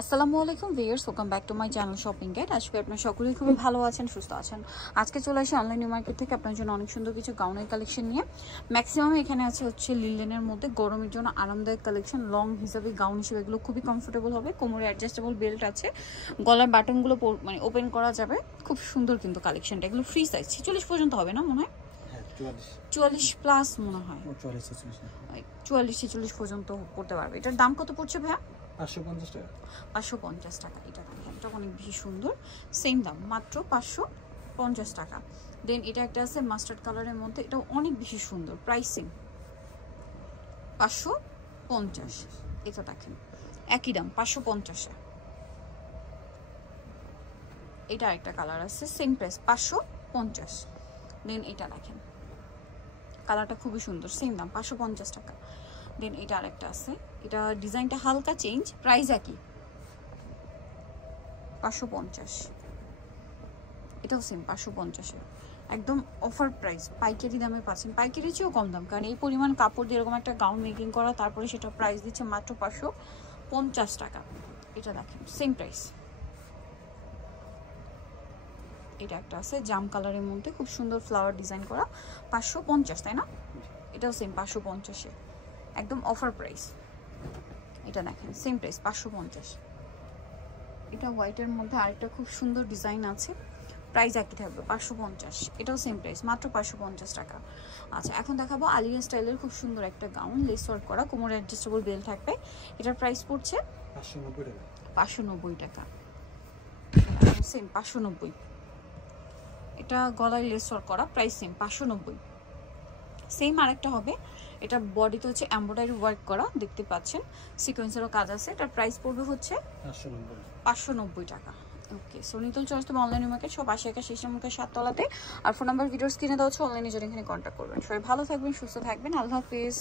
আসসালামু আলাইকুম viewers, welcome back to my channel shopping guide. আজকে আপনারা সকলেই খুবই ভালো আছেন, সুস্থ আছেন। আজকে চলে আসি অনলাইন নিউ মার্কেট থেকে আপনার জন্য অনেক সুন্দর কিছু গাউনের কালেকশন নিয়ে। ম্যাক্সিমাম এখানে আছে হচ্ছে লিলেনের মধ্যে গরমের জন্য আরামদায়ক কালেকশন। লং হিসাবে গাউন হিসেবে এগুলো খুবই কমফোর্টেবল হবে। কোমরে অ্যাডজাস্টেবল বেল্ট আছে, গলার বাটনগুলো মানে ওপেন করা যাবে। খুব সুন্দর কিন্তু কালেকশনটা। এগুলো ফ্রি সাইজ 46 পর্যন্ত হবে না মনে হয়, 44 প্লাস মনে হয়, 44-46 পর্যন্ত পড়তে পারবে। এটার দাম কত পড়ছে ভাইয়া? 550 টাকা। 550 টাকা। এটা দেখেন, এটা অনেক বেশি সুন্দর। সেম দাম, মাত্র 550 টাকা। দেন এটা একটা আছে মাস্টার্ড কালারের মধ্যে, এটাও অনেক বেশি সুন্দর। প্রাইসিং 550। এটা দেখেন একই দাম 550-এ। এটা একটা কালার আছে, সেম প্রাইস 550। দেন এটা দেখেন, কালারটা খুবই সুন্দর, সেম দাম 550 টাকা। দেন এটা আরেকটা আছে, এটা ডিজাইনটা হালকা চেঞ্জ, প্রাইস একই 550। এটাও সেম 550-এ, একদম অফার প্রাইস। পাইকারি দামে পাচ্ছেন, পাইকারির চেয়েও কম দাম, কারণ এই পরিমাণ কাপড় দিয়ে এরকম একটা গাউন মেকিং করা, তারপরে সেটা প্রাইস দিচ্ছে মাত্র 550 টাকা। এটা দেখেন সেম প্রাইস। এটা একটা আছে জাম কালারের মধ্যে, খুব সুন্দর ফ্লাওয়ার ডিজাইন করা, 550, তাই না? এটাও সেম 550-এ, একদম অফার প্রাইস। এটা দেখেন সেম প্রাইস 550। এটা হোয়াইটের মধ্যে আরেকটা খুব সুন্দর ডিজাইন আছে, প্রাইস একই থাকবে 550। এটাও সেম প্রাইস, মাত্র 550 টাকা। আচ্ছা, এখন দেখাবো আলিয়া স্টাইলের খুব সুন্দর একটা গাউন, লেস ওয়ার্ক করা, কোমরে অ্যাডজাস্টেবল বেল্ট থাকবে। এটার প্রাইস পড়ছে 590 টাকা। সেম 590। এটা গলায় লেস ওয়ার্ক করা, প্রাইস সেম 590। সেম আরেকটা হবে, এটা বডিতে হচ্ছে এমব্রয়ডারি ওয়ার্ক করা, দেখতে পাচ্ছেন সিকোয়েন্সেরও কাজ আছে। এটার প্রাইস পড়বে হচ্ছে 590 টাকা। ওকে, সো নিতল চয়েস তো অনলাইন মার্কেট, সব 80 শেষের মুখে 7 তলাতে। আর ফোন নাম্বার ভিডিওর স্ক্রিনে দেওয়া হচ্ছে, অনলাইনে যারা এখানে কন্ট্যাক্ট করবেন। সবাই ভালো থাকবেন, সুস্থ থাকবেন, আল্লাহ হাফেজ।